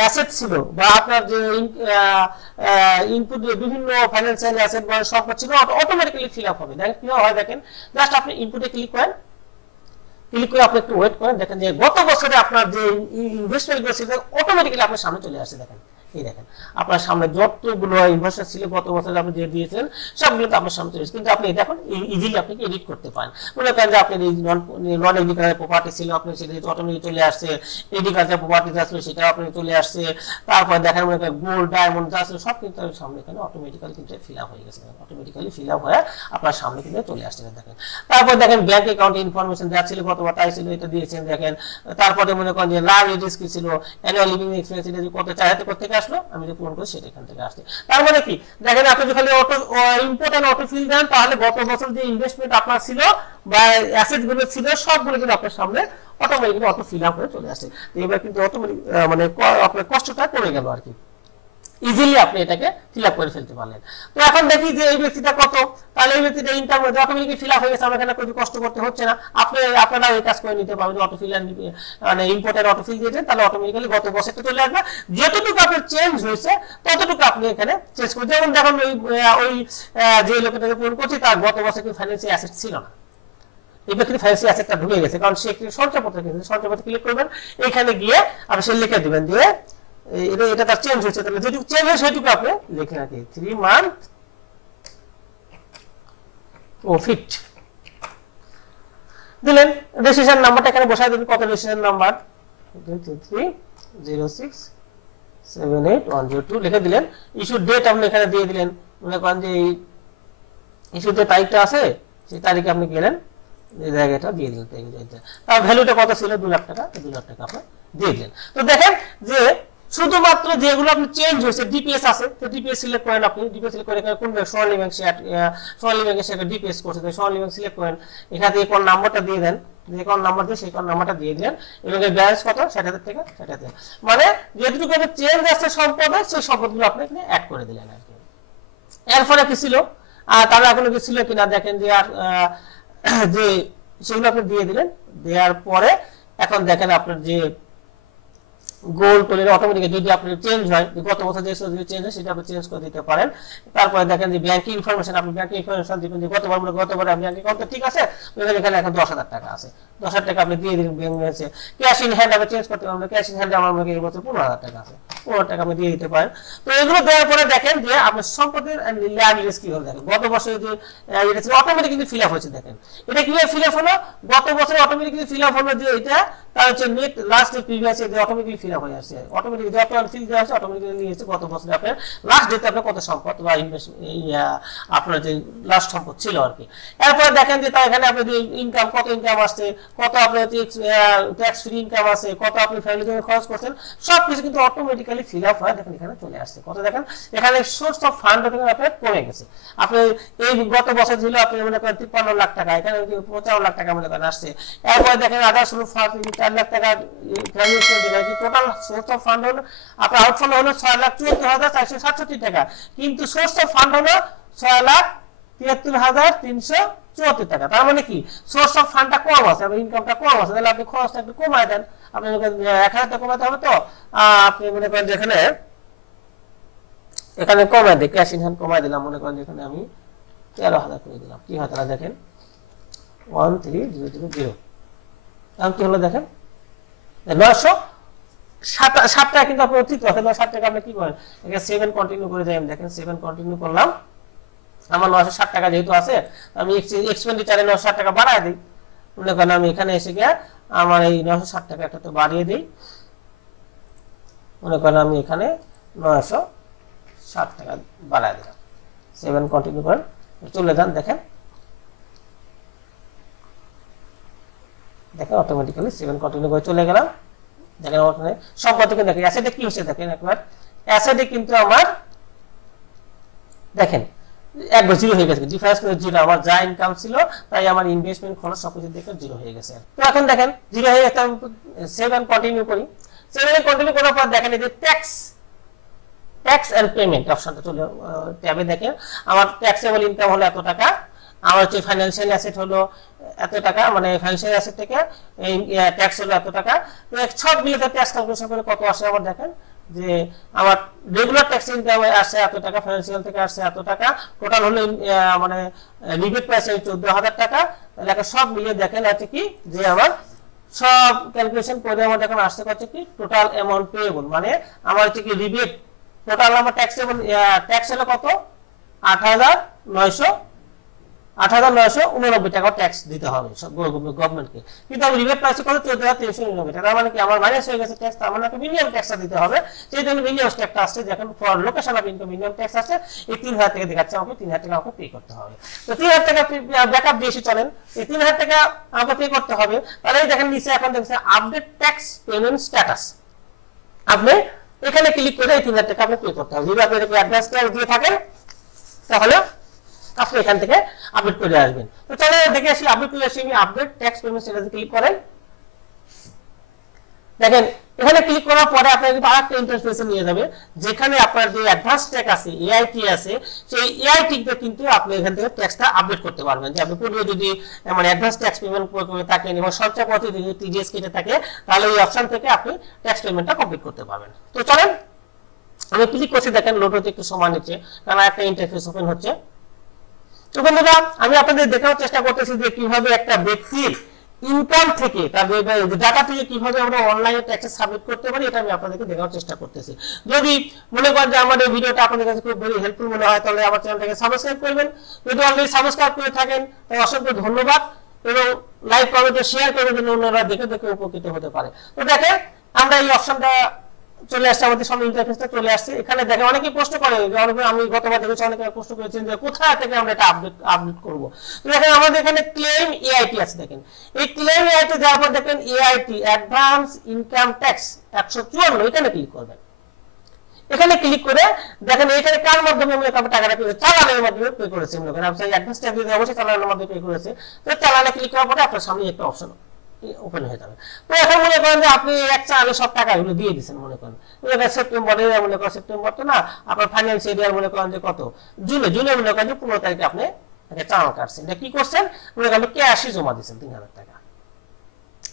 অ্যাসেট ছিল বা আপনার যে ইনপুট বিভিন্ন ফাইন্যান্সিয়াল অ্যাসেট বা সম্পদ ছিল অটোমেটিক্যালি ফিল আপ হবে। দেখেন কি হয় দেখেন জাস্ট আপনি ইনপুটে ক্লিক করেন, ক্লিক করে আপনি একটু ওয়েট করেন, দেখেন যে গত বছরে আপনার যে ইনভেস্টমেন্ট গুলো ছিল অটোমেটিক্যালি আপনার সামনে চলে আসছে। দেখেন এই দেখেন আপনার সামনে যতগুলো ইনভেস্টমেন্ট ছিল গত বছরে আপনি যে দিয়েছেন সবগুলো আপনার সামনে চলে আসছে। কিন্তু আপনি দেখুন ইজিলি আপনি এডিট করতে পারেন। মনে করেন যে আপনার এই নন এগ্রিকালচার প্রপার্টি ছিল আপনি সেটা অটোমেটিক চলে আসছে, এগ্রিকালচার প্রপার্টি যা ছিল সেটা আপনি চলে আসছে। তারপর দেখেন মনে করেন গোল্ড ডায়মন্ড যা ছিল সব কিন্তু সামনে এখানে অটোমেটিক্যালি কিন্তু ফিল আপ হয়ে গেছে, অটোমেটিক্যালি ফিল আপ হয়ে আপনার সামনে কিন্তু চলে আসছে। দেখেন তারপর দেখেন ব্যাংক অ্যাকাউন্ট ইনফরমেশন যা ছিল গতবার তাই ছিল এটা দিয়েছেন দেখেন। তারপরে মনে করেন যে লায়াবিলিটিস কি ছিল, অ্যানুয়াল লিভিং এক্সপেন্স এটা কত চাইতে করতে আসলো আমি যে পূরণ করি সেটা এখান থেকে আসছে। তার মানে কি দেখেন আপনি যখন auto import and auto fill দেন তাহলে গত বছর যে ইনভেস্টমেন্ট আপনার ছিল বা অ্যাসেট গুলো ছিল সবগুলো কিন্তু আপনার সামনে অটোমেটিক্যালি অটো ফিল আপ হয়ে চলে আসছে। এবার কিন্তু অটোমেটিক মানে আপনার কষ্টটা কমে গেল আর কি, ইজিলি আপনি এটাকে ফিল আপ করে ফেলতে পারলেন। তো এখন দেখি যে এই ব্যক্তিটা কত, তাহলে এই ব্যক্তিটা ইনকাম অটোমেটিক্যালি ফিল আপ হয়ে গেছে, আমরা এখানে কোনো কষ্ট করতে হচ্ছে না। আপনারা এই কাজ করে নিতে পারবেন, অটো ফিল মানে ইম্পোর্টেন্ট অটো ফিল দিয়েছেন তাহলে অটোমেটিক্যালি গত বছরটা চলে আসবে। যতটুকু আপনার চেঞ্জ হয়েছে ততটুকু আপনি এখানে চেঞ্জ করবেন। যেমন দেখুন ওই যে লোকটাকে পূরণ করছি তার গত বছর কিন্তু ফাইন্যান্সিয়াল অ্যাসেট ছিল না, এই ব্যক্তির ফাইন্যান্সিয়াল অ্যাসেটটা ঢুকে গেছে কারণ সে সঞ্চয়পত্র কিনেছে। সঞ্চয়পত্র ক্লিক করবেন, এখানে গিয়ে আপনি সে লিখে দিবেন দিয়ে এটা তার চেঞ্জ হয়েছে, তাহলে যেটুকু চেঞ্জ হয় সেটুকু আপনি লিখে রাখি 3 মান্থ প্রফিট দিলেন। রেজিস্ট্রেশন নাম্বারটা এখানে বসায় দিবেন, কত রেজিস্ট্রেশন নাম্বার 223067810 লিখে দিলেন। ইস্যু ডেট আপনি এখানে দিয়ে দিলেন, মনে করেন যে ইস্যু যে তারিখটা আছে সেই তারিখে আপনি গেলেন এই জায়গাটা দিয়ে দিলেন। তার ভ্যালুটা কত ছিল 2 লাখ টাকা, 2 লাখ টাকা আপনি দিয়ে দিলেন। তো দেখেন যে শুধুমাত্র যেগুলো আপনি চেঞ্জ হয়েছে ডিপিএস আছে তো ডিপিএস সিলেক্ট করেন, আপনি ডিপিএস সিলেক্ট করে কোন সোনালী ব্যাংক সোনালী ব্যাংকের সাথে ডিপিএস করছে সোনালী ব্যাংক সিলেক্ট করেন, এখান থেকে কোন নাম্বারটা দিয়ে দেন, যে কোন নাম্বার দিয়ে সেই কোন নাম্বারটা দিয়ে দিলেন এবং এর ব্যালেন্স কত 60,000 টাকা 60,000, মানে যেটুকু আপনি চেঞ্জ আছে সম্পদে সেই সম্পদগুলো আপনি এখানে অ্যাড করে দিলেন আর কি। এরপরে কি ছিল তাহলে এখনো কি ছিল কিনা দেখেন যে আর যে সেগুলো আপনি দিয়ে দিলেন, দেওয়ার পরে এখন দেখেন আপনার যে গোল টোলের অটোমেটিক যদি আপনি চেঞ্জ হয় গত বছর যে চেঞ্জ হয় সেটা আপনি চেঞ্জ করে দিতে পারেন। তারপরে দেখেন যে ব্যাংকিং ইনফরমেশন আপনি ব্যাংকিং ইনফরমেশন দিবেন যে গতবার ব্যাংকিং অ্যাকাউন্ট ঠিক আছে, এখানে এখন 10,000 টাকা আছে, 10,000 টাকা আপনি দিয়ে দিলেন ব্যাংক ব্যালেন্সে। ক্যাশ ইন হ্যান্ড আপনি চেঞ্জ করতে পারবেন, ক্যাশ ইন হ্যান্ড আমার এই বছর 15,000 টাকা আছে, 15,000 টাকা আপনি দিয়ে দিতে পারেন। তো এগুলো দেওয়ার পরে দেখেন যে আপনার সম্পদের লায়াবিলিটিস কি হবে দেখেন গত বছরে যে এটা ছিল অটোমেটিক্যালি ফিল আপ হয়েছে। দেখেন এটা কিভাবে ফিল আপ হলো, গত বছরে অটোমেটিক্যালি ফিল আপ হলো যে এটা তার হচ্ছে নেট লাস্ট প্রিভিয়াস যে অটোমেটিক্যালি ফিল আপ হয়ে আসছে, অটোমেটিক্যালি যত ফিল দেওয়া আছে অটোমেটিক্যালি নিয়ে এসে গত বছরে আপনার লাস্ট ডেতে আপনার কত সম্পদ বা আপনার যে লাস্ট সম্পদ ছিল আর কি। এরপরে দেখেন যে তার এখানে আপনার ইনকাম কত ইনকাম আসছে, কত আপনার ট্যাক্স ফ্রি ইনকাম আছে, কত আপনি ফ্যামিলির জন্য খরচ করছেন, সবকিছু কিন্তু অটোমেটিক্যালি ফিল আপ হয়। দেখেন এখানে চলে আসছে কত, দেখেন এখানে সোর্স অফ ফান্ড আপনার কমে গেছে। আপনি এই গত বছর ছিল আপনি মনে করেন 53 লাখ টাকা, এখানে 55 লাখ টাকা মনে করেন আসছে। এরপরে দেখেন আদার্স 4 লাখ টাকা টোটাল সোর্স অফ ফান্ড হলো আপনার আউটফ্লো হলো 6,74,467 টাকা, কিন্তু সোর্স অফ ফান্ড হলো 6,73,374 টাকা। তার মানে কি সোর্স অফ ফান্ডটা কম আছে, ইনকামটা কম আছে, তাহলে আপনি খরচটা একটু কমায় দেন। আপনি 1,000 টাকা কমাতে হবে, তো আপনি মনে করেন যেখানে এখানে কমায় দিই, ক্যাশ ইন হ্যান্ড কমায় দিলাম, মনে করেন যেখানে আমি 13,000 করে দিলাম, কি হয় তাহলে দেখেন 13,000 এখন কি হলো দেখেন 907 টাকা কিন্তু আপনি অতিরিক্ত আছে। 907 টাকা আপনি কি করেন এখানে 7 কন্টিনিউ করে যাই, দেখেন 7 কন্টিনিউ করলাম, আমার 907 টাকা যেহেতু আছে আমি এক্সপেন্ডিচারে 907 টাকা বাড়ায় দিই। মনে করেন আমি এখানে এসে গিয়ে আমার এই 907 টাকা একটা তো বাড়িয়ে দিই, মনে করেন আমি এখানে 907 টাকা বাড়ায় দিলাম, 7 কন্টিনিউ করেন চলে যান, দেখেন দেখেন অটোমেটিক্যালি 7 কন্টিনিউ করে চলে গেলাম। দেখেন ওখানে সম্পদ থেকে দেখেন অ্যাসেটে কি হচ্ছে, দেখেন একবার অ্যাসেটে কিন্তু আমার দেখেন একবার জিরো হয়ে গেছে, ডিফারেন্স করে জিরো, আমার যা ইনকাম ছিল তাই আমার ইনভেস্টমেন্ট খরচ সবকিছু দেখে জিরো হয়ে গেছে। তো এখন দেখেন জিরো হয়ে গেছে, সেভ এন্ড কন্টিনিউ করি। সেভ এন্ড কন্টিনিউ করার পর দেখেন এই যে ট্যাক্স এন্ড পেমেন্ট অপশনটা চলে ট্যাবে দেখেন আমার ট্যাক্সেবল ইনকাম হলো এত টাকা, আমার হচ্ছে ফাইন্যান্সিয়াল অ্যাসেট হলো এত টাকা, মানে ফাইন্যান্সিয়াল অ্যাসেট থেকে এই ট্যাক্স হলো এত টাকা। তো সব মিলে ট্যাক্স ক্যালকুলেশন করে কত আসে আমার দেখেন যে আমার রেগুলার ট্যাক্স ইনকাম আসছে এত টাকা, ফাইন্যান্সিয়াল থেকে আসছে এত টাকা, টোটাল হলো মানে রিবেট পাইছে 14,000 টাকা। তাহলে সব মিলিয়ে দেখেন আছে কি যে আমার সব ক্যালকুলেশন করে আমার দেখেন আসছে হচ্ছে কি টোটাল অ্যামাউন্ট পেয়েবল, মানে আমার হচ্ছে কি রিবেট টোটাল আমার ট্যাক্সেবল ট্যাক্স হলো কত 8,989 টাকা ট্যাক্স দিতে হবে গভর্নমেন্টকে, কিন্তু আমি রিবেট পাইছি কত 14,399 টাকা, মানে কি আমার মাইনাস হয়ে গেছে ট্যাক্স, তার মানে একটা মিনিমাম ট্যাক্সটা দিতে হবে। সেই জন্য মিনিমাম ট্যাক্সটা আসছে, দেখেন for location of income minimum tax আছে এই 3,000 টাকা দেখাচ্ছে, আমাকে 3,000 টাকা আমাকে পে করতে হবে। তো 3,000 টাকা ব্যাকআপ দিয়ে চলেন, এই 3,000 টাকা আমাকে পে করতে হবে। তাহলে দেখেন নিচে এখন দেখছেন আপডেট ট্যাক্স পেমেন্ট স্ট্যাটাস, আপনি এখানে ক্লিক করে এই 3,000 টাকা আপনি পে করতে হবে। যদি আপনি অ্যাডভান্স ট্যাক্স দিয়ে থাকেন তাহলে আপনি এখান থেকে আপডেট করে আসবেন। তো চলো দেখে আসি, আপডেট করে আসি, আপডেট ট্যাক্স পেমেন্ট স্ট্যাটাসে ক্লিক করেন। দেখেন এখানে ক্লিক করার পরে আপনাকে কিন্তু আরেকটা ইন্টারফেসে নিয়ে যাবে, যেখানে আপনার যে অ্যাডভান্স ট্যাক্স আছে এআইটি আছে, সেই এআইটিতে কিন্তু আপনি এখান থেকে ট্যাক্সটা আপডেট করতে পারবেন। যে আপনি পূর্বে যদি মানে অ্যাডভান্স ট্যাক্স পেমেন্ট করে থাকেন এবং সঞ্চয়পত্রে যদি টিডিএস কেটে থাকে, তাহলে এই অপশন থেকে আপনি ট্যাক্স পেমেন্টটা কমপ্লিট করতে পারবেন। তো চলেন আমি ক্লিক করছি, দেখেন লোড হতে একটু সময় নিচ্ছে কারণ একটা ইন্টারফেস ওপেন হচ্ছে। তো বন্ধুরা আমি আপনাদের দেখানোর চেষ্টা করতেছি যে কিভাবে একটা ব্যক্তির ইনকাম থেকে তার ডাটা থেকে কিভাবে আমরা অনলাইনে ট্যাক্স সাবমিট করতে পারি, এটা আমি আপনাদেরকে দেখানোর চেষ্টা করতেছি। যদি মনে করেন যে আমার এই ভিডিওটা আপনাদের কাছে খুব ভেরি হেল্পফুল মনে হয়, তাহলে আমার চ্যানেলটাকে সাবস্ক্রাইব করবেন। যদি অলরেডি সাবস্ক্রাইব করে থাকেন তাহলে অসংখ্য ধন্যবাদ, এবং লাইক কমেন্ট শেয়ার করবেন যেন অন্যরা দেখে দেখে উপকৃত হতে পারে। তো দেখেন আমরা এই অপশনটা চলে আসছে, আমাদের সামনে ইন্টারফেসটা চলে আসছে। এখানে দেখে অনেকে প্রশ্ন করে, আমি গতবার দেখেছি অনেকে প্রশ্ন করেছেন যে কোথায় থেকে আমরা এটা আপডেট করব। তো দেখেন আমাদের এখানে ক্লেম এআইটি আছে, দেখেন এই ক্লেম এআইটি যাওয়ার পর দেখেন এআইটি অ্যাডভান্স ইনকাম ট্যাক্স 154, এখানে ক্লিক করবেন। এখানে ক্লিক করে দেখেন এখানে কার মাধ্যমে আমরা টাকাটা পে করেছি, চালানের মাধ্যমে পে করেছি। মনে করেন আপনি অ্যাডভান্স ট্যাক্স দিতে অবশ্যই চালানের মাধ্যমে পে করেছে। তো চালানে ক্লিক করার পরে আপনার সামনে একটা অপশন ওপেন হয়ে যাবে। তো এখন মনে করেন যে আপনি এক চালে সব টাকাগুলো দিয়ে দিচ্ছেন, মনে করেন সেপ্টেম্বরে, মনে করেন সেপ্টেম্বর তো না, আপনার ফাইন্যান্স এরিয়ার মনে করেন যে কত জুনে মনে করেন যে 15 তারিখে আপনি চালান কাটছেন, এটা কি করছেন মনে করেন ক্যাশে জমা দিচ্ছেন 3,000 টাকা।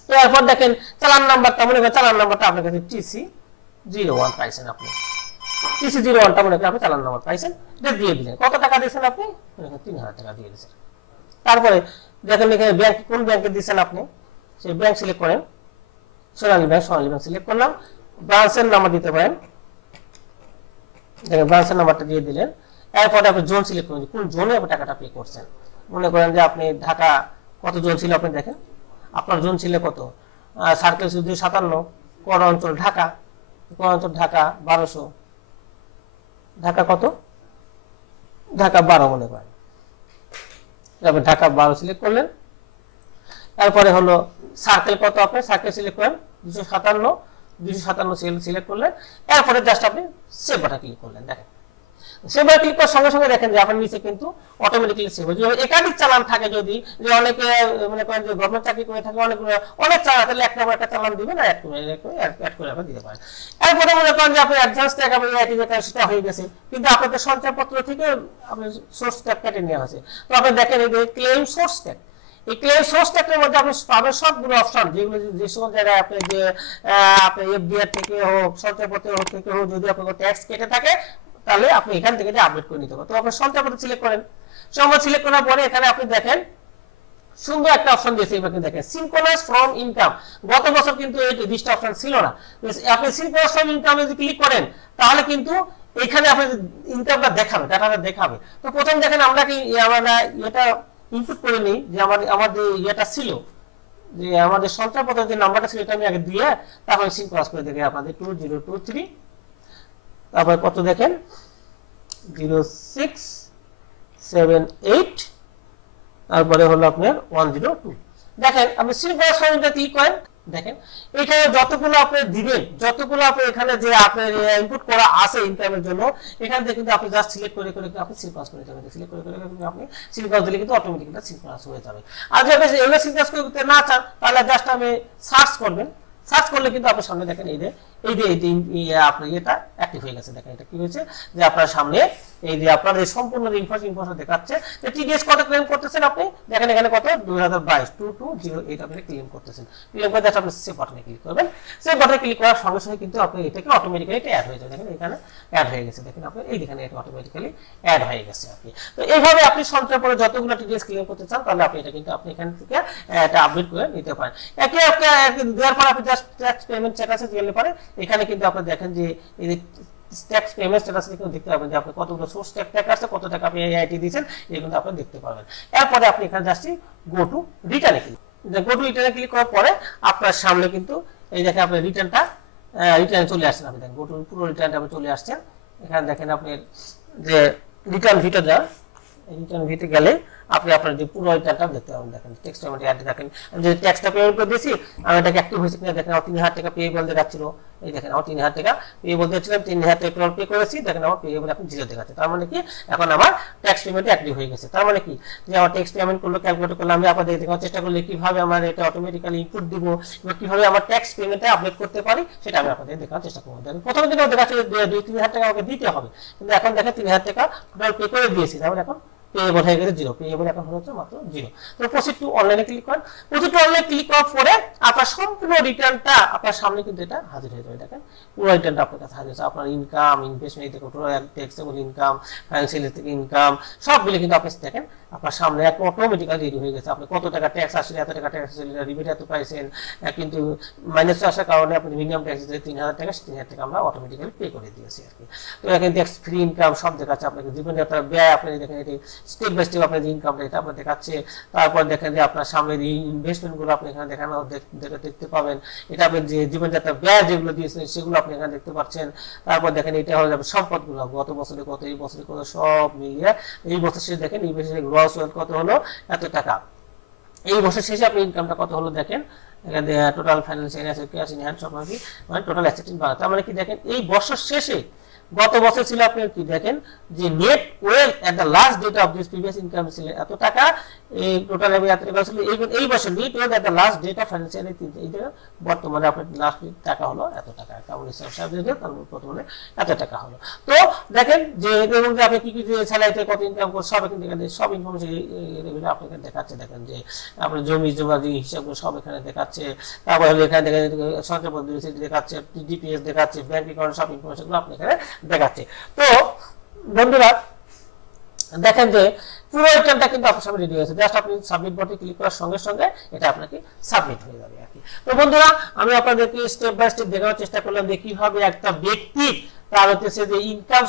তো এরপর দেখেন চালান নাম্বারটা, মনে করেন চালান নাম্বারটা আপনার কাছে TC01 পাইছেন, আপনি TC01টা মনে করেন আপনি চালান নাম্বার পাইছেন, এটা দিয়ে দিলেন। কত টাকা দিয়েছেন আপনি, মনে করেন 3,000 টাকা দিয়ে দিয়েছেন। তারপরে দেখেন এখানে ব্যাংক কোন ব্যাংকে দিয়েছেন আপনি, সেই ব্যাংক সিলেক্ট করেন, সোনালী ব্যাংক সিলেক্ট করলাম। ব্রাঞ্চের নাম্বার দিতে পারেন, দেখেন ব্রাঞ্চের নাম্বারটা দিয়ে দিলেন। এরপরে আপনি জোন সিলেক্ট করেন, কোন জোনে আপনি টাকাটা পে করছেন। মনে করেন যে আপনি ঢাকা, কত জোন ছিল আপনি দেখেন, আপনার জোন ছিল কত, সার্কেল 257, কর অঞ্চল ঢাকা, কর অঞ্চল ঢাকা 1200, ঢাকা কত, ঢাকা 12 মনে করেন, আপনি ঢাকা 12 সিলেক্ট করলেন। তারপরে হলো সার্কেল কত, আপনি সার্কেল সিলেক্ট করেন 257 সিলেক্ট করলেন। এরপরে জাস্ট আপনি সেভ বাটন ক্লিক করলেন। দেখেন সেভ বাটন ক্লিক করার সঙ্গে সঙ্গে দেখেন যে আপনার নিচে কিন্তু অটোমেটিক্যালি সেভ হয়ে যাবে। একাধিক চালান থাকে, যদি যে অনেকে মনে করেন যে গভর্নমেন্ট চাকরি করে থাকে অনেক চালান, তাহলে এক নম্বর একটা চালান দিবেন, অ্যাড করে আপনি দিতে পারেন। এরপরে মনে করেন যে আপনি অ্যাডভান্স ট্যাক্স আপনি আইটি সেটা হয়ে গেছে, কিন্তু আপনাদের সঞ্চয়পত্র থেকে আপনি সোর্স ট্যাক্স কেটে নেওয়া হয়েছে। তো আপনি দেখেন এই যে ক্লেম সোর্স ট্যাক্স, এই ক্লেম সোর্স ট্যাক্সের মধ্যে আপনি পাবেন সবগুলো অপশন, যেগুলো যে সকল জায়গায় আপনি যে আপনি এফডিআর থেকে হোক, সঞ্চয়পত্র থেকে হোক, যদি আপনার ট্যাক্স কেটে থাকে তাহলে আপনি এখান থেকে আপডেট করে নিতে পারেন। তো আপনি সঞ্চয়পত্র সিলেক্ট করেন, সঞ্চয় সিলেক্ট করার পরে এখানে আপনি দেখেন সুন্দর একটা অপশন দিয়েছে, এবার দেখেন সিনক্রোনাইজ ফ্রম ইনকাম। গত বছর কিন্তু এই 20টা অপশন ছিল না, আপনি সিনক্রোনাইজ ফ্রম ইনকাম যদি ক্লিক করেন তাহলে কিন্তু এখানে আপনার ইনকামটা দেখাবে, ডাটাটা দেখাবে। তো প্রথম দেখেন আমরা কি আমরা এটা ইনপুট করে নিই, যে আমাদের ইয়েটা ছিল, যে আমাদের সঞ্চয়পত্রের যে নাম্বারটা ছিল এটা আমি আগে দিয়ে তারপরে সিনক্রোনাইজ করে দেখি আপনাদের 2023, তারপরে কত দেখেন 0678, তারপরে হলো আপনার 102। দেখেন আপনি সিনক্রোনাইজ ফর্মটা ক্লিক করেন, দেখেন এখানে যতগুলো আপনি দিবেন, যতগুলো আপনি এখানে যে আপনার ইনপুট করা আছে ইনকামের জন্য, এখান থেকে কিন্তু আপনি জাস্ট সিলেক্ট করে করে আপনি সিনক্রোনাস করে যাবেন। সিলেক্ট করে করে আপনি সিনক্রোনাস দিলে কিন্তু অটোমেটিক্যালি সিনক্রোনাস হয়ে যাবে। আর যদি এগুলো সিনক্রোনাস করতে না চান তাহলে জাস্ট আপনি সার্চ করবেন। সার্চ করলে কিন্তু আপনার সামনে দেখেন এই যে আপনার এটা অ্যাক্টিভ হয়ে গেছে। দেখেন এটা কি হয়েছে যে আপনার সামনে এই যে আপনার এই সম্পূর্ণ ইনফরমেশন দেখাচ্ছে যে টিডিএস কত ক্লেম করতেছেন আপনি। দেখেন এখানে কত 2022 2208 আপনি ক্লেম করতেছেন। ক্লেম করে আপনি সেভ বাটনে ক্লিক করবেন। সেভ বাটনে ক্লিক করার সঙ্গে সঙ্গে কিন্তু আপনি এটাকে অটোমেটিক্যালি এটা অ্যাড হয়ে যাবে। দেখেন এখানে অ্যাড হয়ে গেছে। দেখেন আপনি এই দেখেন এটা অটোমেটিক্যালি অ্যাড হয়ে গেছে আপনি। তো এইভাবে আপনি সঞ্চয় করে যতগুলো টিডিএস ক্লেম করতে চান তাহলে আপনি এটা কিন্তু আপনি এখান থেকে এটা আপডেট করে নিতে পারেন। একে দেওয়ার পর আপনি জাস্ট ট্যাক্স পেমেন্ট স্ট্যাটাসে গেলে পরে এখানে কিন্তু আপনি দেখেন যে এই ট্যাক্স পেমেন্ট স্ট্যাটাস কিন্তু দেখতে পাবেন যে আপনি কতগুলো সোর্স ট্যাক্স আছে, কত টাকা আপনি আইটি দিয়েছেন, এগুলো আপনি দেখতে পাবেন। এরপরে আপনি এখানে জাস্ট গো টু রিটার্নে ক্লিক। গো টু রিটার্নে ক্লিক করার পরে আপনার সামনে কিন্তু এই দেখেন আপনার রিটার্নে চলে আসছেন। আপনি দেখেন গো টু পুরো রিটার্নটা আপনি চলে আসছেন। এখানে দেখেন আপনি যে রিটার্ন ভিটা দেন, রিটার্ন ভিতে গেলে আপনি আপনার যে পুরো রিটার্নটা দেখতে পাবেন। দেখেন ট্যাক্স পেমেন্ট অ্যাড দেখেন যে ট্যাক্সটা পেমেন্ট করে দিয়েছি আমি, এটাকে অ্যাক্টিভ হয়েছে কিনা দেখেন। আমার 3000 টাকা পেয়েবল দেখাচ্ছিল। এই দেখেন আমার 3000 টাকা পেয়েবল দিয়েছিলাম, 3000 টাকা টোটাল পে করেছি। দেখেন আমার পেয়েবল এখন 0 দেখাচ্ছে। তার মানে কি এখন আমার ট্যাক্স পেমেন্ট অ্যাক্টিভ হয়ে গেছে। তার মানে কি যে আমার ট্যাক্স পেমেন্ট করলো, ক্যালকুলেট করলে আমি আপনাদের দেখার চেষ্টা করলে কিভাবে আমার এটা অটোমেটিক্যালি ইনপুট দিব এবং কিভাবে আমার ট্যাক্স পেমেন্টে আপডেট করতে পারি সেটা আমি আপনাদের দেখার চেষ্টা করব। দেখেন প্রথমে কিন্তু দেখাচ্ছে 2-3000 টাকা আমাকে দিতে হবে, কিন্তু এখন দেখেন 3000 টাকা টোটাল পে করে দিয়েছি। তাহলে এখন পেয়েবল হয়ে গেছে 0, পেয়েবল এখন হচ্ছে মাত্র 0। তো প্রসিড টু অনলাইনে ক্লিক করেন। প্রসিড টু অনলাইনে ক্লিক করার পরে আপনার সম্পূর্ণ রিটার্নটা আপনার সামনে কিন্তু এটা হাজির হয়ে যাবে। দেখেন পুরো রিটার্নটা আপনার কাছে হাজির হচ্ছে। আপনার ইনকাম, ইনভেস্টমেন্ট, দেখুন total taxable income, financial income সবগুলো কিন্তু আপনি দেখেন আপনার সামনে এক অটোমেটিক্যালি রেডি হয়ে গেছে। আপনি কত টাকা ট্যাক্স আসলে, এত টাকা ট্যাক্স আসলে, রিবেট এত পাইছেন, কিন্তু মাইনাস আসার কারণে আপনি মিনিমাম ট্যাক্স দিতে 3000 টাকা, 3000 টাকা আমরা অটোমেটিক্যালি পে করে দিয়েছি আর কি। তো এখানে ট্যাক্স ফ্রি ইনকাম সব দেখাচ্ছে আপনাকে। জীবনযাত্রা ব্যয় আপনি দেখেন এটি স্টেপ বাই স্টেপ আপনার ইনকামটা এটা আপনার দেখাচ্ছে। তারপর দেখেন যে আপনার সামনে এই ইনভেস্টমেন্টগুলো আপনি এখানে দেখানো দেখতে পাবেন। এটা আপনি যে জীবনযাত্রা ব্যয় যেগুলো দিয়েছেন সেগুলো আপনি এখানে দেখতে পাচ্ছেন। তারপর দেখেন এটা হয়ে যাবে সম্পদগুলো, গত বছরে কত, এই বছরে কত, সব মিলিয়ে এই বছর শেষে দেখেন এই বছরে গ্রস ওয়েলথ কত হলো, এত টাকা। এই বছর শেষে আপনি ইনকামটা কত হলো দেখেন। এখানে total financial asset, cash in hand সব কি মানে টোটাল অ্যাসেট ইন বাংলা। তার মানে কি দেখেন এই বছর শেষে গত বছর ছিল আপনার কি দেখেন যে net wealth at the last date of this previous income ছিল এত টাকা, এই টোটাল আমি এত টাকা ছিল। এই বছর net wealth at the last date of financial এই বর্তমানে আপনার লাস্ট টাকা হলো এত টাকা। কেমন হিসাব দিয়ে তার বর্তমানে এত টাকা হলো। তো দেখেন যে এবং যে আপনি কি কি স্যালারিতে কত ইনকাম করে সব এখানে দেখেন, সব ইনফরমেশন এগুলো আপনাকে দেখাচ্ছে। দেখেন যে আপনার জমি জমা যে হিসাবগুলো সব এখানে দেখাচ্ছে। তারপরে এখানে দেখেন সঞ্চয় পদ্ধতি দেখাচ্ছে, ডিপিএস দেখাচ্ছে, ব্যাংক অ্যাকাউন্ট সব ইনফরমেশনগুলো আপনি এখানে দেখাচ্ছে। তো বন্ধুরা দেখেন যে পুরো রিটার্নটা কিন্তু আপনার সামনে রেডি হয়েছে। জাস্ট আপনি সাবমিট বাটনে ক্লিক করার সঙ্গে সঙ্গে এটা আপনাকে সাবমিট হয়ে যাবে আর কি। তো বন্ধুরা আমি আপনাদেরকে স্টেপ বাই স্টেপ দেখানোর চেষ্টা করলাম যে কিভাবে একটা ব্যক্তি তার হচ্ছে যে ইনকাম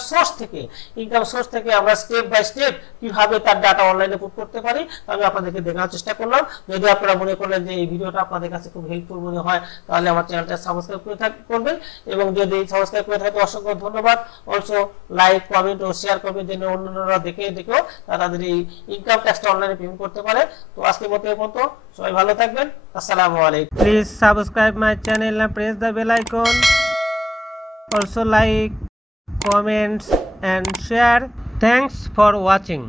সোর্স থেকে আমরা স্টেপ বাই স্টেপ কিভাবে তার ডাটা অনলাইনে পুট করতে পারি আমি আপনাদেরকে দেখানোর চেষ্টা করলাম। যদি আপনারা মনে করলেন যে এই ভিডিওটা আপনাদের কাছে খুব হেল্পফুল মনে হয় তাহলে আমার চ্যানেলটা সাবস্ক্রাইব করে করবেন, এবং যদি সাবস্ক্রাইব করে থাকে অসংখ্য ধন্যবাদ। অলসো লাইক, কমেন্ট ও শেয়ার করবেন যেন অন্যরা দেখেও তাদের এই ইনকাম ট্যাক্সটা অনলাইনে পেমেন্ট করতে পারে। তো আজকের মতো সবাই ভালো থাকবেন। আসসালামু আলাইকুম। Please subscribe my channel and press the bell icon. Also like, comments and share. Thanks for watching.